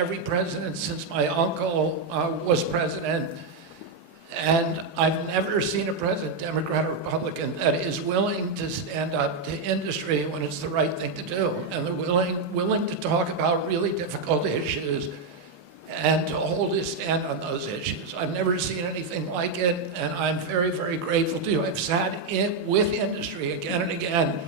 every president since my uncle was president, and I've never seen a president, Democrat or Republican, that is willing to stand up to industry when it's the right thing to do, and they're willing to talk about really difficult issues and to hold his stand on those issues. I've never seen anything like it, and I'm very, very grateful to you. I've sat with industry again and again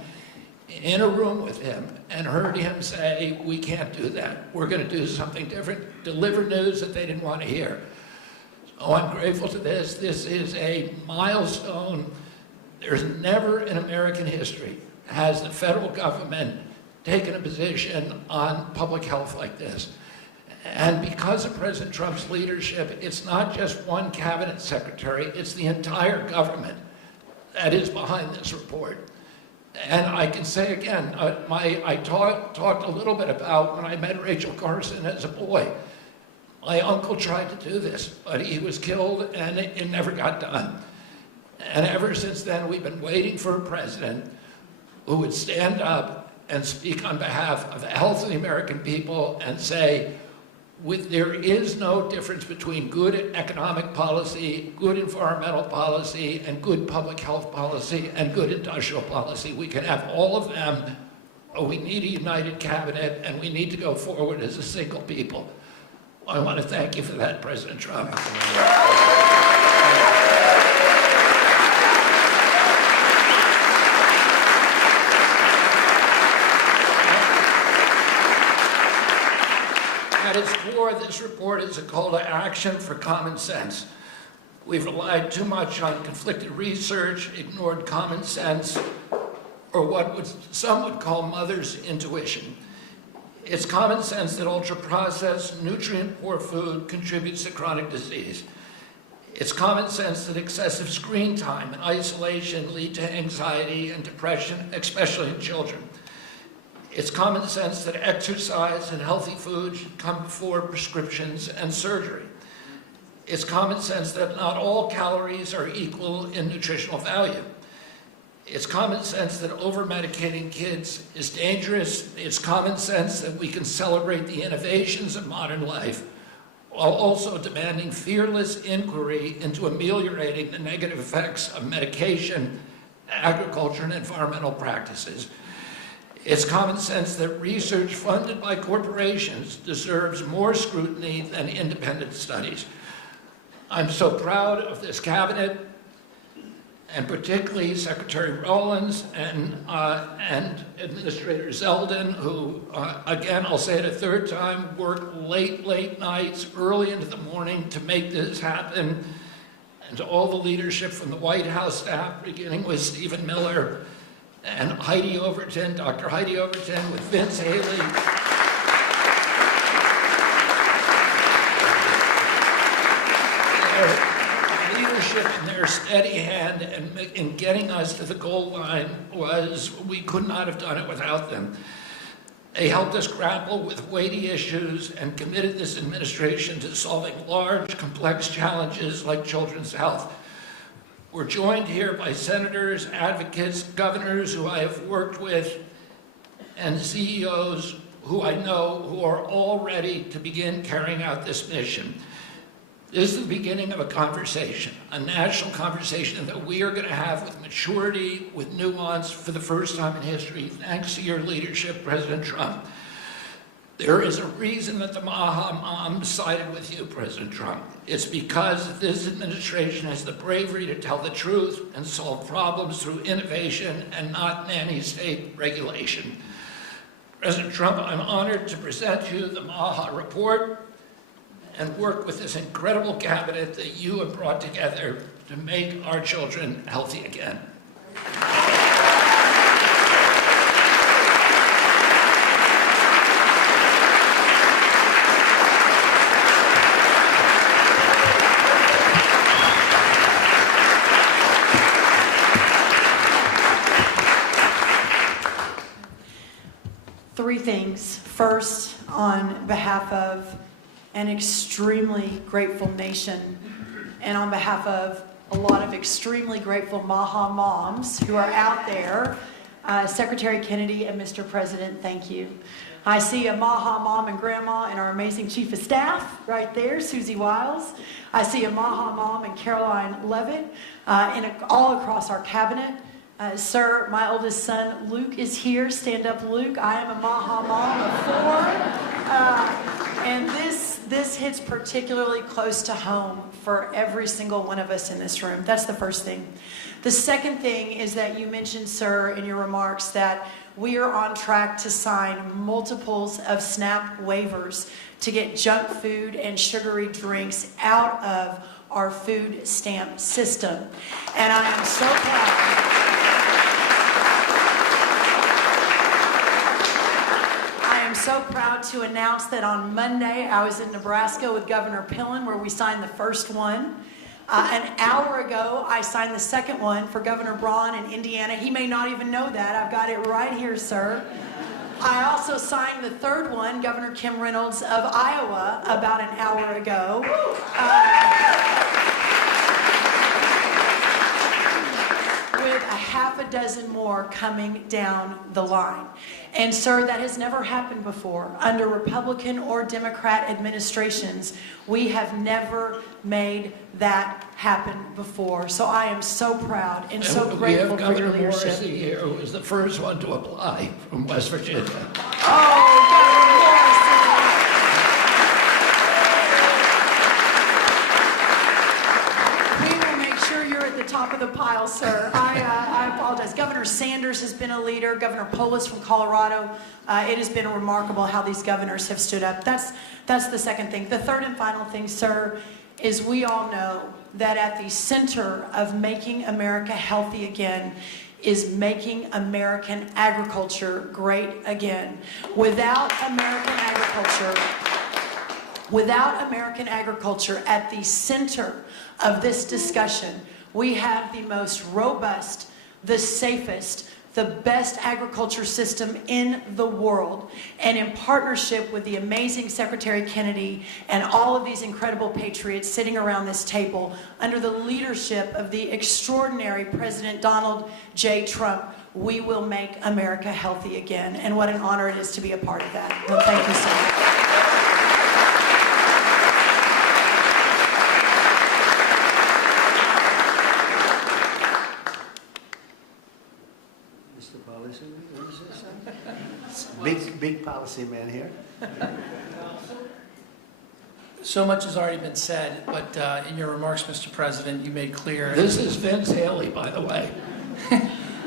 in a room with him and heard him say, we can't do that. We're going to do something different, deliver news that they didn't want to hear. So I'm grateful to this. This is a milestone. There's never in American history has the federal government taken a position on public health like this. And because of President Trump's leadership, it's not just one cabinet secretary, it's the entire government that is behind this report. And I can say again, I talked a little bit about when I met Rachel Carson as a boy. My uncle tried to do this, but he was killed and it never got done. And ever since then, we've been waiting for a president who would stand up and speak on behalf of the health of the American people and say, there is no difference between good economic policy, good environmental policy, and good public health policy, and good industrial policy. We can have all of them, but we need a united cabinet, and we need to go forward as a single people. I want to thank you for that, President Trump. At its core, this report is a call to action for common sense. We've relied too much on conflicted research, ignored common sense, or what some would call mother's intuition. It's common sense that ultra-processed, nutrient-poor food contributes to chronic disease. It's common sense that excessive screen time and isolation lead to anxiety and depression, especially in children. It's common sense that exercise and healthy food should come before prescriptions and surgery. It's common sense that not all calories are equal in nutritional value. It's common sense that over-medicating kids is dangerous. It's common sense that we can celebrate the innovations of modern life while also demanding fearless inquiry into ameliorating the negative effects of medication, agriculture, and environmental practices. It's common sense that research funded by corporations deserves more scrutiny than independent studies. I'm so proud of this cabinet, and particularly Secretary Rollins and Administrator Zeldin, who, again, I'll say it a third time, worked late nights, early into the morning to make this happen, and to all the leadership from the White House staff, beginning with Stephen Miller, and Heidi Overton, Dr. Heidi Overton, with Vince Haley. Their leadership and their steady hand in getting us to the goal line we could not have done it without them. They helped us grapple with weighty issues and committed this administration to solving large, complex challenges like children's health. We're joined here by senators, advocates, governors who I have worked with, and CEOs who I know who are all ready to begin carrying out this mission. This is the beginning of a conversation, a national conversation that we are going to have with maturity, with nuance for the first time in history, thanks to your leadership, President Trump. There is a reason that the Maha Moms sided with you, President Trump. It's because this administration has the bravery to tell the truth and solve problems through innovation and not nanny state regulation. President Trump, I'm honored to present you the Maha report and work with this incredible cabinet that you have brought together to make our children healthy again. Three things. First, on behalf of an extremely grateful nation and on behalf of a lot of extremely grateful Maha moms who are out there, Secretary Kennedy and Mr. President, thank you. I see a Maha mom and grandma and our amazing chief of staff right there, Susie Wiles. I see a Maha mom and Caroline Levitt all across our cabinet. Sir, my oldest son, Luke, is here. Stand up, Luke. I am a Maha mom of 4. And this hits particularly close to home for every single one of us in this room. That's the first thing. The second thing is that you mentioned, sir, in your remarks that we are on track to sign multiples of SNAP waivers to get junk food and sugary drinks out of our food stamp system. And I am so proud. I'm so proud to announce that on Monday I was in Nebraska with Governor Pillen where we signed the first one. An hour ago I signed the second one for Governor Braun in Indiana. He may not even know that. I've got it right here, sir. I also signed the third one, Governor Kim Reynolds of Iowa, about an hour ago. With a half a dozen more coming down the line. And sir, that has never happened before. Under Republican or Democrat administrations, we have never made that happen before. So I am so proud and so grateful for your leadership. Morrissey here, who was the first one to apply from West Virginia. Oh, Governor Morrissey. You're at the top of the pile, sir. I apologize. Governor Sanders has been a leader. Governor Polis from Colorado. It has been remarkable how these governors have stood up. That's the second thing. The third and final thing, sir, is we all know that at the center of making America healthy again is making American agriculture great again. Without American agriculture at the center of this discussion, we have the most robust, the safest, the best agriculture system in the world. And in partnership with the amazing Secretary Kennedy and all of these incredible patriots sitting around this table, under the leadership of the extraordinary President Donald J. Trump, we will make America healthy again. And what an honor it is to be a part of that. Well, thank you so much. Big policy man here. So much has already been said, but in your remarks, Mr. President, you made clear. This is Vince Haley, by the way.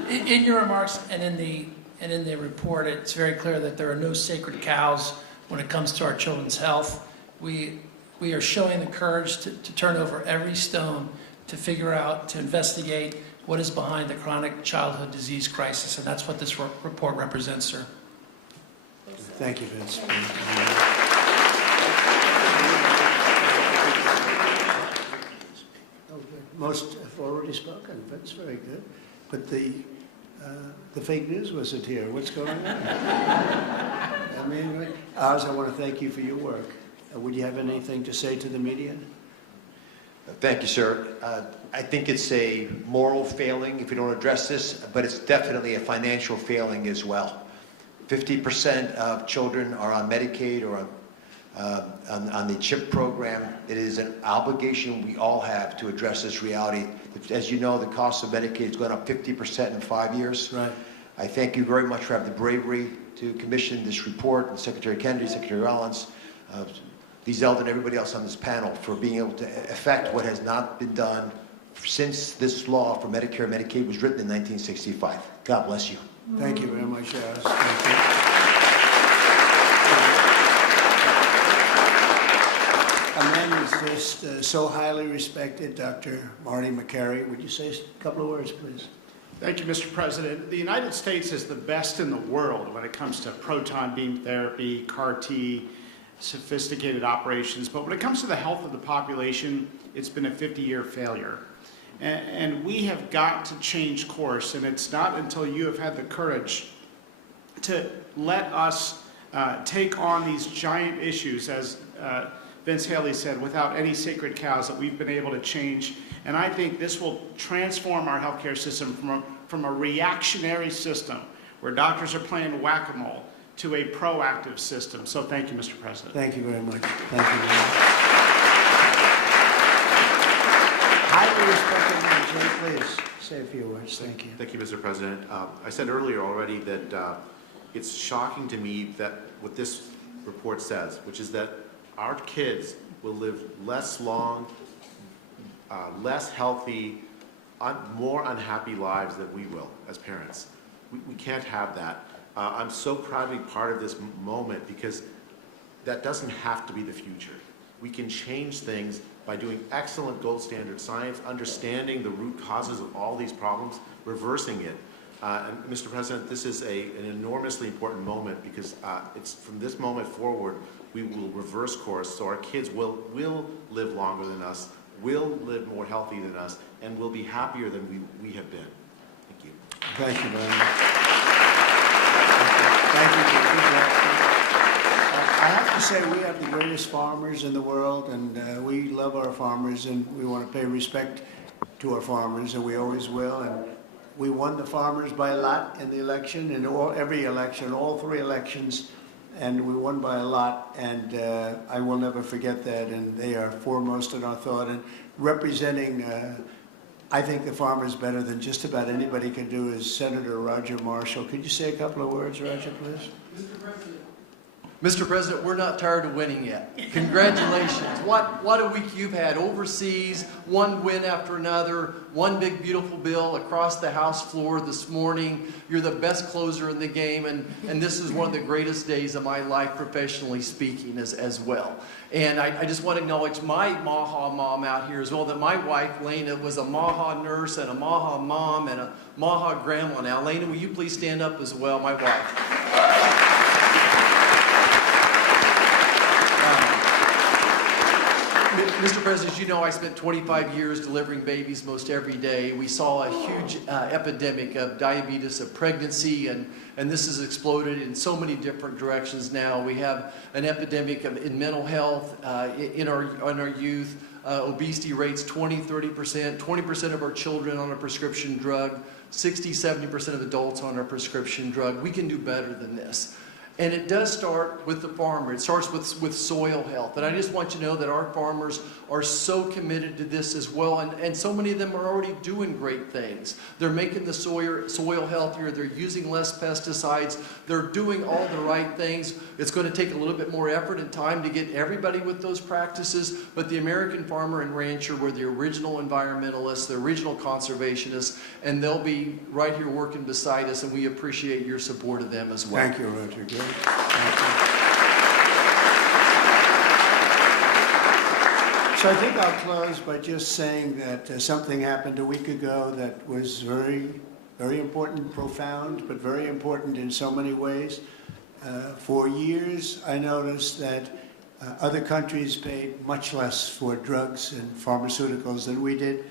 In your remarks and in the report, it's very clear that there are no sacred cows when it comes to our children's health. We are showing the courage to turn over every stone to figure out, to investigate what is behind the chronic childhood disease crisis, and that's what this report represents, sir. Thank you, Vince. Most have already spoken. Vince, very good. But the fake news wasn't here. What's going on? I mean, Oz, I want to thank you for your work. Would you have anything to say to the media? Thank you, sir. I think it's a moral failing if we don't address this, but it's definitely a financial failing as well. 50% of children are on Medicaid or on the CHIP program. It is an obligation we all have to address this reality. As you know, the cost of Medicaid has gone up 50% in 5 years. Right. I thank you very much for having the bravery to commission this report, and Secretary Kennedy, Secretary Rollins, Lee Zeldin, and everybody else on this panel for being able to effect what has not been done since this law for Medicare and Medicaid was written in 1965. God bless you. Thank you very much, Oz. Thank you. A man who's just so highly respected, Dr. Marty McCary. Would you say a couple of words, please? Thank you, Mr. President. The United States is the best in the world when it comes to proton beam therapy, CAR-T, sophisticated operations. But when it comes to the health of the population, it's been a 50-year failure. And we have got to change course, and it's not until you have had the courage to let us take on these giant issues, as Vince Haley said, without any sacred cows, that we've been able to change. And I think this will transform our healthcare system from a reactionary system where doctors are playing whack-a-mole to a proactive system. So thank you, Mr. President. Thank you very much. Thank you very much. Highly respected Jay, please say a few words. Thank you. Thank you, Mr. President. I said earlier already that it's shocking to me that what this report says, which is that our kids will live less long, less healthy, more unhappy lives than we will as parents. We can't have that. I'm so proud to be part of this moment because that doesn't have to be the future. We can change things by doing excellent gold standard science, understanding the root causes of all these problems, reversing it. And Mr. President, this is an enormously important moment because it's from this moment forward, we will reverse course so our kids will live longer than us, will live more healthy than us, and will be happier than we have been. Thank you. Thank you very much. Thank you. I have to say we have the greatest farmers in the world, and we love our farmers, and we want to pay respect to our farmers, and we always will. And we won the farmers by a lot in the election, in every election, all 3 elections, and we won by a lot, and I will never forget that, and they are foremost in our thought, and representing, I think the farmers better than just about anybody can do is Senator Roger Marshall. Could you say a couple of words, Roger, please? Mr. President, we're not tired of winning yet. Congratulations. What a week you've had overseas, one win after another, one big beautiful bill across the House floor this morning. You're the best closer in the game, and this is one of the greatest days of my life professionally speaking as well. And I just want to acknowledge my MAHA mom out here as well, that my wife, Lena, was a MAHA nurse and a MAHA mom and a MAHA grandma. Now, Lena, will you please stand up as well, my wife? Mr. President, as you know, I spent 25 years delivering babies most every day. We saw a huge epidemic of diabetes, of pregnancy, and this has exploded in so many different directions now. We have an epidemic in mental health in our youth, obesity rates 20-30%, 20% of our children on a prescription drug, 60-70% of adults on a prescription drug. We can do better than this. And it does start with the farmer. It starts with soil health. And I just want you to know that our farmers are so committed to this as well. And so many of them are already doing great things. They're making the soil healthier. They're using less pesticides. They're doing all the right things. It's going to take a little bit more effort and time to get everybody with those practices. But the American farmer and rancher were the original environmentalists, the original conservationists, and they'll be right here working beside us, and we appreciate your support of them as well. Thank you, Roger. Good. Thank you. So I think I'll close by just saying that something happened a week ago that was very, very important, profound, but very important in so many ways. For years, I noticed that other countries paid much less for drugs and pharmaceuticals than we did.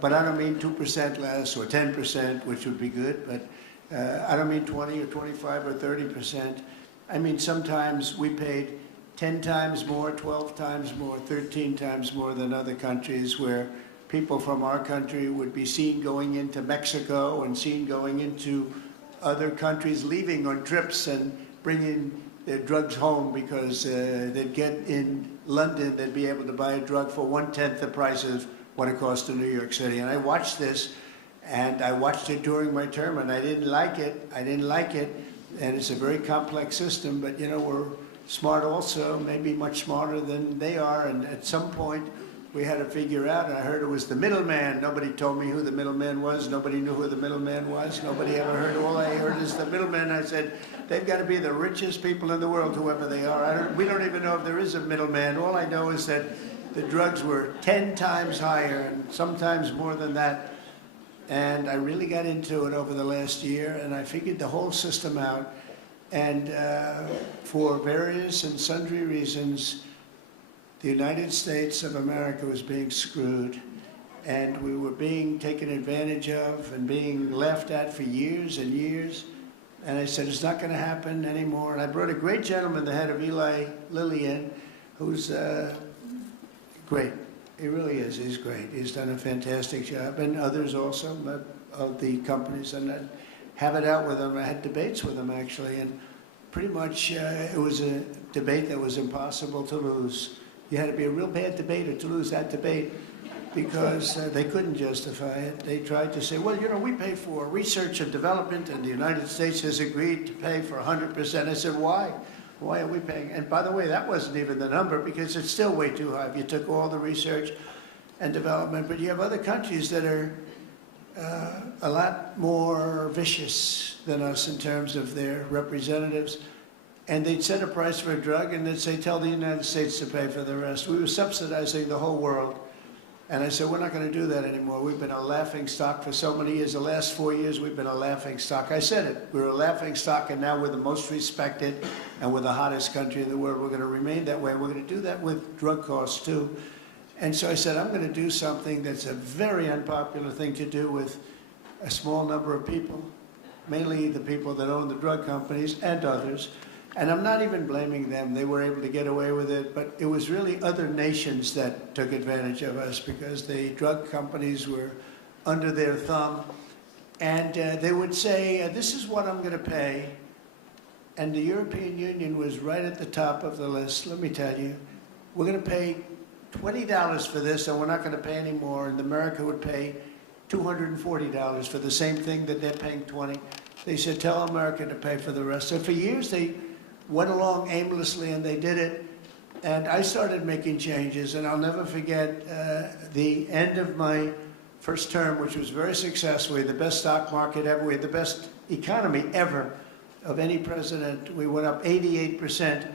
But I don't mean 2% less or 10%, which would be good, but I don't mean 20 or 25 or 30%. I mean sometimes we paid 10 times more, 12 times more, 13 times more than other countries, where people from our country would be seen going into Mexico and seen going into other countries, leaving on trips and bringing their drugs home because they'd get in London, they'd be able to buy a drug for 1/10 the price of what it costs in New York City. And I watched this, and I watched it during my term, and I didn't like it. I didn't like it, and it's a very complex system, but you know, we're smart also, maybe much smarter than they are, and at some point we had to figure out, and I heard it was the middleman. Nobody told me who the middleman was. Nobody knew who the middleman was. Nobody ever heard. All I heard is the middleman. I said, they've got to be the richest people in the world, whoever they are. We don't even know if there is a middleman. All I know is that the drugs were 10 times higher, and sometimes more than that. And I really got into it over the last year, and I figured the whole system out. And for various and sundry reasons, the United States of America was being screwed, and we were being taken advantage of and being laughed at for years and years. And I said, it's not going to happen anymore. And I brought a great gentleman, the head of Eli Lilly, in, who's great. He really is. He's great. He's done a fantastic job, and others also of the companies. And I'd have it out with him. I had debates with him, actually. And pretty much it was a debate that was impossible to lose. You had to be a real bad debater to lose that debate because they couldn't justify it. They tried to say, well, you know, we pay for research and development and the United States has agreed to pay for 100%. I said, why? Why are we paying? And by the way, that wasn't even the number because it's still way too high if you took all the research and development. But you have other countries that are a lot more vicious than us in terms of their representatives. And they'd set a price for a drug and they'd say, tell the United States to pay for the rest. We were subsidizing the whole world. And I said, we're not going to do that anymore. We've been a laughing stock for so many years. The last 4 years, we've been a laughing stock. I said it. We're a laughing stock, and now we're the most respected, and we're the hottest country in the world. We're going to remain that way. We're going to do that with drug costs, too. And so I said, I'm going to do something that's a very unpopular thing to do with a small number of people, mainly the people that own the drug companies and others. And I'm not even blaming them. They were able to get away with it, but it was really other nations that took advantage of us because the drug companies were under their thumb. And they would say, this is what I'm going to pay. And the European Union was right at the top of the list. Let me tell you, we're going to pay $20 for this, and we're not going to pay any more. And America would pay $240 for the same thing that they're paying $20. They said, tell America to pay for the rest. So for years, they went along aimlessly, and they did it. And I started making changes, and I'll never forget the end of my first term, which was very successful. We had the best stock market ever. We had the best economy ever of any president. We went up 88%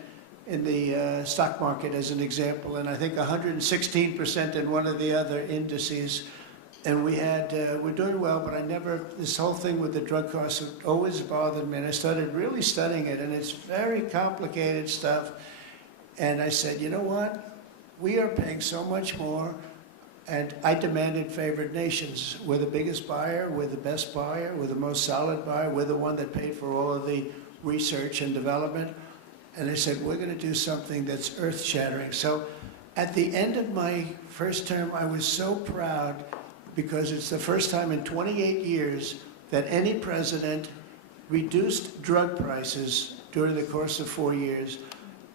in the stock market, as an example, and I think 116% in one of the other indices. And we had, we're doing well, but this whole thing with the drug costs always bothered me. And I started really studying it, and it's very complicated stuff. And I said, you know what? We are paying so much more. And I demanded favored nations. We're the biggest buyer, we're the best buyer, we're the most solid buyer, we're the one that paid for all of the research and development. And I said, we're going to do something that's earth-shattering. So at the end of my first term, I was so proud because it's the first time in 28 years that any president reduced drug prices during the course of 4 years.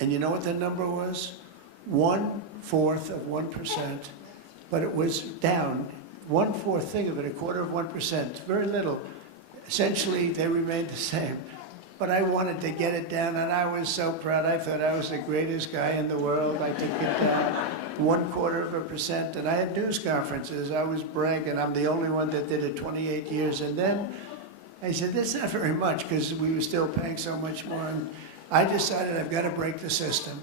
And you know what the number was? 1/4 of 1%. But it was down. 1/4, think of it, 1/4 of 1%. Very little. Essentially, they remained the same. But I wanted to get it down, and I was so proud. I thought I was the greatest guy in the world. I took it down 1/4 of a percent, and I had news conferences. I was bragging. I'm the only one that did it 28 years. And then I said, that's not very much, because we were still paying so much more. And I decided I've got to break the system.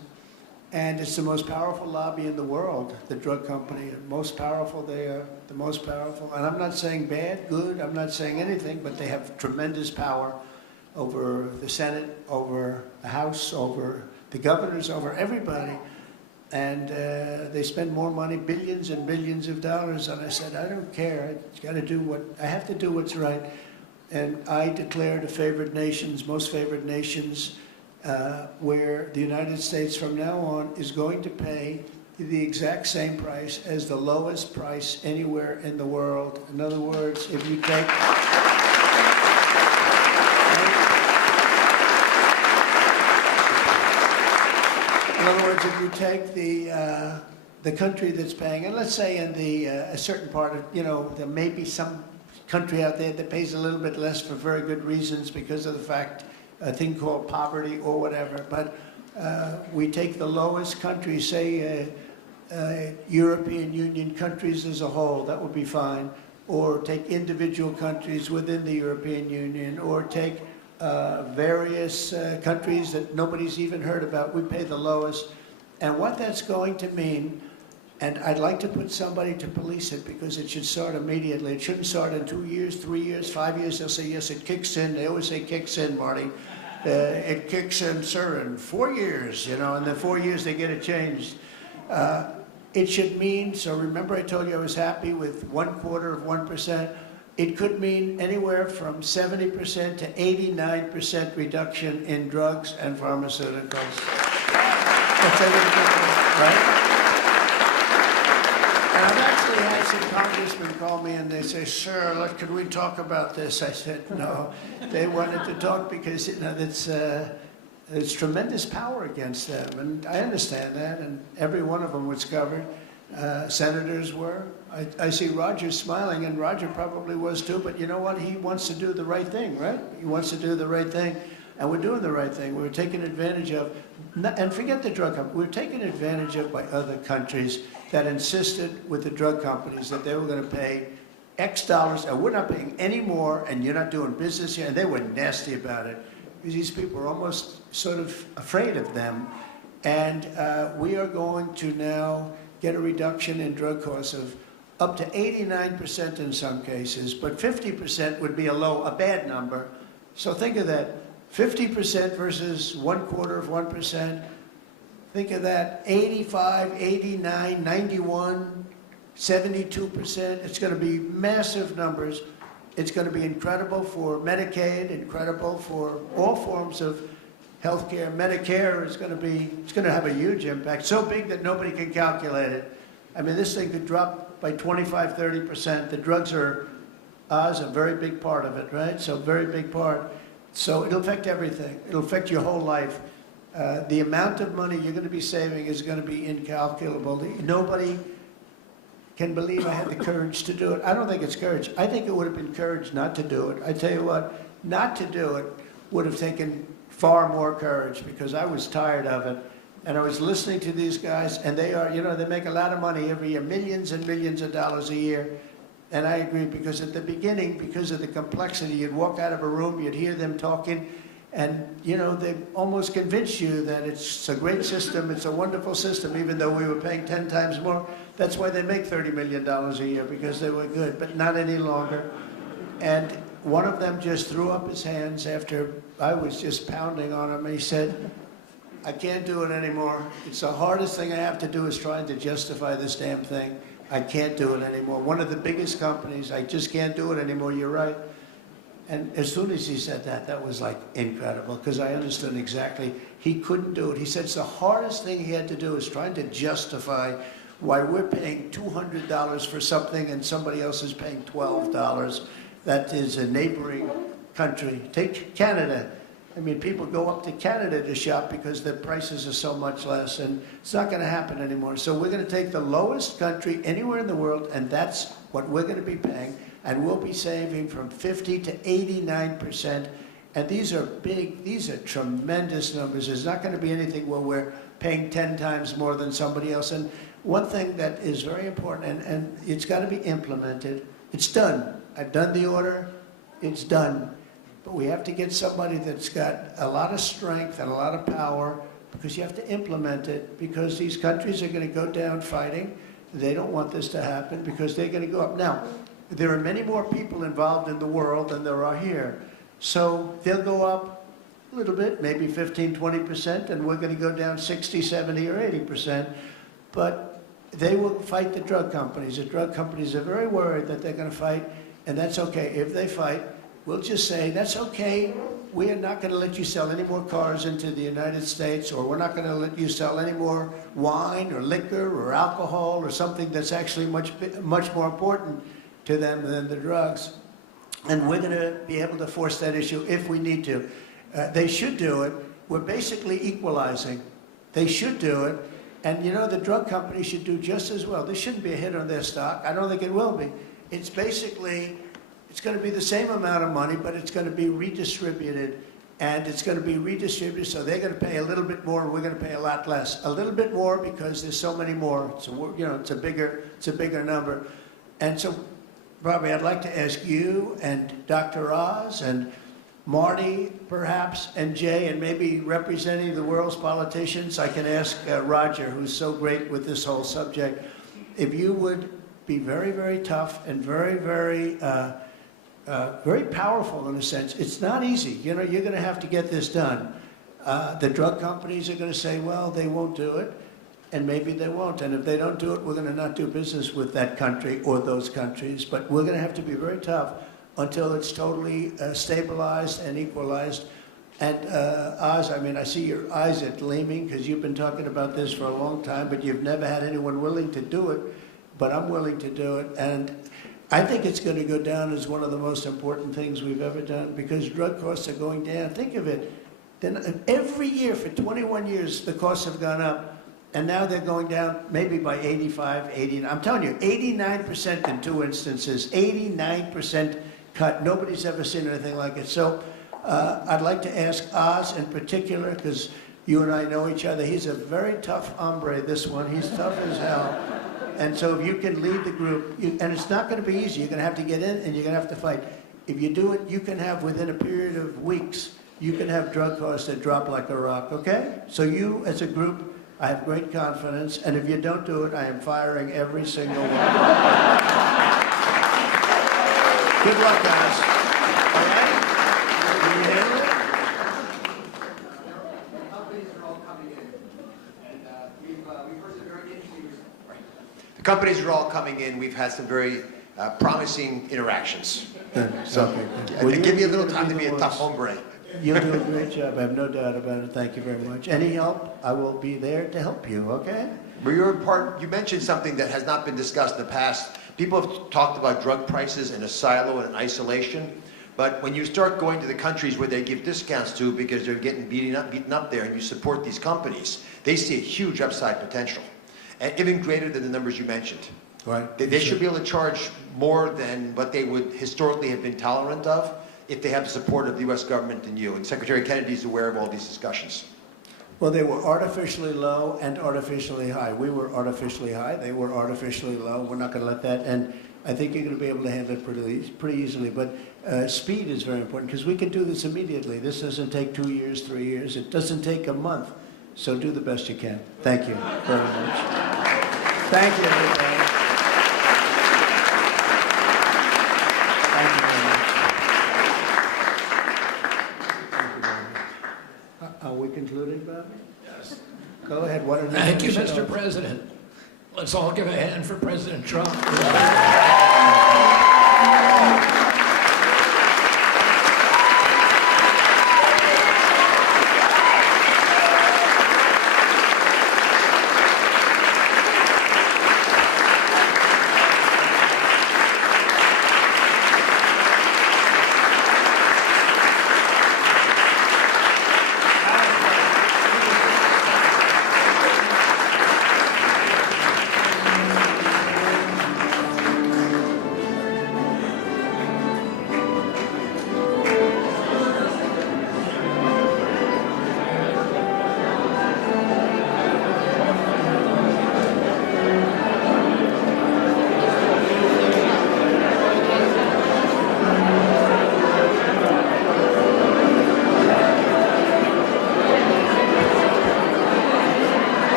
And it's the most powerful lobby in the world, the drug company. Most powerful, they are the most powerful. And I'm not saying bad, good, I'm not saying anything, but they have tremendous power over the Senate, over the House, over the governors, over everybody. And they spend more money, billions and billions of dollars. And I said, I don't care. I have to do what's right. And I declared a favored nations, most favored nations, where the United States from now on is going to pay the exact same price as the lowest price anywhere in the world. In other words, if you take... In other words, if you take the country that's paying, and let's say in a certain part of, there may be some country out there that pays a little bit less for very good reasons because of the fact, a thing called poverty or whatever, but we take the lowest country, say European Union countries as a whole, that would be fine, or take individual countries within the European Union, or take various countries that nobody's even heard about. We pay the lowest. And what that's going to mean, and I'd like to put somebody to police it because it should start immediately. It shouldn't start in 2 years, 3 years, 5 years. They'll say, yes, it kicks in. They always say kicks in, Marty. It kicks in, sir, in 4 years, and then 4 years they get it changed. It should mean, so remember I told you I was happy with 1/4 of 1%. It could mean anywhere from 70% to 89% reduction in drugs and pharmaceuticals. That's everything, right? And I've actually had some congressmen call me and they say, sir, could we talk about this? I said, no. They wanted to talk because, there's tremendous power against them, and I understand that, and every one of them was covered. Senators were. I see Roger smiling, and Roger probably was too, but you know what? He wants to do the right thing, right? He wants to do the right thing, and we're doing the right thing. We're taking advantage of, and forget the drug company, we're taken advantage of by other countries that insisted with the drug companies that they were going to pay X dollars, and we're not paying any more, and you're not doing business here, and they were nasty about it. These people are almost sort of afraid of them, and we are going to now get a reduction in drug costs of up to 89% in some cases, but 50% would be a bad number. So think of that, 50% versus 1/4%. Think of that, 85, 89, 91, 72%. It's going to be massive numbers. It's going to be incredible for Medicaid, incredible for all forms of health care. Medicare is going to be, it's going to have a huge impact, so big that nobody can calculate it. I mean, this thing could drop by 25, 30%. The drugs are a very big part of it, right? So very big part. So it'll affect everything. It'll affect your whole life. The amount of money you're going to be saving is going to be incalculable. Nobody can believe I had the courage to do it. I don't think it's courage. I think it would have been courage not to do it. I tell you what, not to do it would have taken far more courage, because I was tired of it. And I was listening to these guys, and they are, they make a lot of money every year, millions and millions of dollars a year. And I agree, because at the beginning, because of the complexity, you'd walk out of a room, you'd hear them talking, and, they almost convince you that it's a great system, it's a wonderful system, even though we were paying 10 times more. That's why they make $30 million a year, because they were good, but not any longer. And one of them just threw up his hands after I was just pounding on him. He said, I can't do it anymore. It's the hardest thing I have to do is trying to justify this damn thing. I can't do it anymore. One of the biggest companies, I just can't do it anymore. You're right. And as soon as he said that, that was like incredible, because I understood exactly. He couldn't do it. He said it's the hardest thing he had to do is trying to justify why we're paying $200 for something and somebody else is paying $12. That is a neighboring country. Take Canada. I mean, people go up to Canada to shop because the prices are so much less, and it's not going to happen anymore. So we're going to take the lowest country anywhere in the world, and that's what we're going to be paying, and we'll be saving from 50 to 89%. And these are big, these are tremendous numbers. There's not going to be anything where we're paying 10 times more than somebody else. And one thing that is very important, and it's got to be implemented. It's done. I've done the order. It's done. But we have to get somebody that's got a lot of strength and a lot of power, because you have to implement it, because these countries are going to go down fighting. They don't want this to happen because they're going to go up. Now, there are many more people involved in the world than there are here. So they'll go up a little bit, maybe 15, 20%, and we're going to go down 60, 70, or 80%. But they will fight the drug companies. The drug companies are very worried that they're going to fight, and that's okay. If they fight, we'll just say, that's okay. We are not going to let you sell any more cars into the United States, or we're not going to let you sell any more wine or liquor or alcohol or something that's actually much more important to them than the drugs. And we're going to be able to force that issue if we need to. They should do it. We're basically equalizing. They should do it. And the drug companies should do just as well. This shouldn't be a hit on their stock. I don't think it will be. It's basically, it's going to be the same amount of money, but it's going to be redistributed. And it's going to be redistributed, so they're going to pay a little bit more, and we're going to pay a lot less. A little bit more because there's so many more. So it's a bigger number. And so, Robbie, I'd like to ask you and Dr. Oz and Marty, perhaps, and Jay, and maybe representing the world's politicians. I can ask Roger, who's so great with this whole subject, if you would be very, very tough and very, very, very powerful in a sense. It's not easy. You're going to have to get this done. The drug companies are going to say, well, they won't do it, and maybe they won't. And if they don't do it, we're going to not do business with that country or those countries. But we're going to have to be very tough until it's totally stabilized and equalized. And Oz, I mean, I see your eyes are gleaming because you've been talking about this for a long time, but you've never had anyone willing to do it. But I'm willing to do it. And I think it's going to go down as one of the most important things we've ever done, because drug costs are going down. Think of it. Then every year for 21 years, the costs have gone up. And now they're going down maybe by 85, 80. I'm telling you, 89% in 2 instances, 89% cut. Nobody's ever seen anything like it. So I'd like to ask Oz in particular, because you and I know each other. He's a very tough hombre, this one. He's tough as hell. And so if you can lead the group, and it's not going to be easy. You're going to have to get in and you're going to have to fight. If you do it, you can have, within a period of weeks, you can have drug costs that drop like a rock, okay? So you, as a group, I have great confidence, and if you don't do it, I am firing every single one. Good luck, guys. All right? Can you handle it? The companies are all coming in. We've had some very promising interactions. So give me a little time to be a tough hombre. You'll do a great job. I have no doubt about it. Thank you very much. Any help, I will be there to help you, okay? Well, you mentioned something that has not been discussed in the past. People have talked about drug prices in a silo and in isolation. But when you start going to the countries where they give discounts to because they're getting beaten up there, and you support these companies, they see a huge upside potential, and even greater than the numbers you mentioned. Right. They should be able to charge more than what they would historically have been tolerant of if they have the support of the U.S. government and you. And Secretary Kennedy is aware of all these discussions. Well, they were artificially low and artificially high. We were artificially high. They were artificially low. We're not going to let that. And I think you're going to be able to handle it pretty easily. But speed is very important because we can do this immediately. This doesn't take 2 years, 3 years. It doesn't take a month. So do the best you can. Thank you very much. Thank you, everybody. Thank you very much. Are we concluding, Bob? Yes. Go ahead. What are Thank you, Mr. President. Let's all give a hand for President Trump.